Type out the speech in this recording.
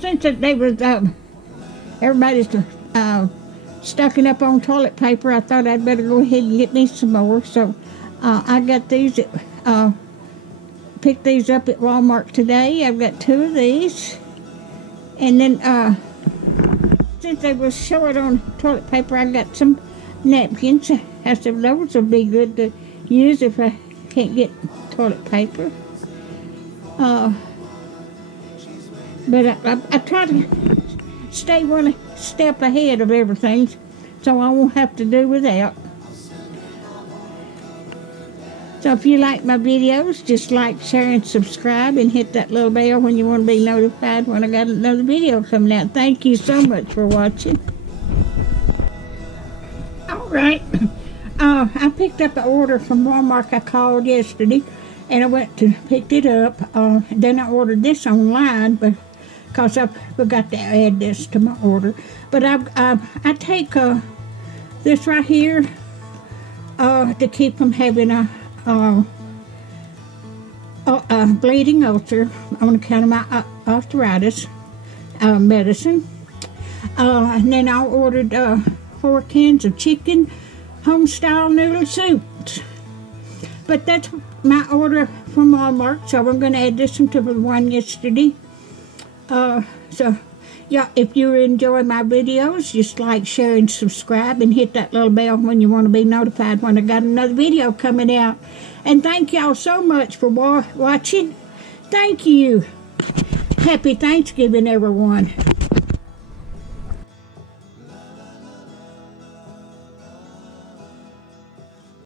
Since they was everybody's stocking up on toilet paper, I thought I'd better go ahead and get me some more. So I got these. Picked these up at Walmart today. I've got 2 of these, and then since they was short on toilet paper, I got some napkins. I said those would be good to use if I can't get toilet paper. But I try to stay one step ahead of everything, so I won't have to do without. So if you like my videos, just like, share, and subscribe, and hit that little bell when you want to be notified when I got another video coming out. Thank you so much for watching. All right. I picked up an order from Walmart. I called yesterday, and I went to pick it up. Then I ordered this online, but because I forgot to add this to my order. But I take this right here to keep from having a bleeding ulcer on account of my arthritis medicine. And then I ordered 4 cans of chicken home-style noodle soups. But that's my order from Walmart, so I'm going to add this into the one yesterday. So, yeah, if you enjoy my videos, just like, share, and subscribe, and hit that little bell when you want to be notified when I got another video coming out. And thank y'all so much for watching. Thank you. Happy Thanksgiving, everyone.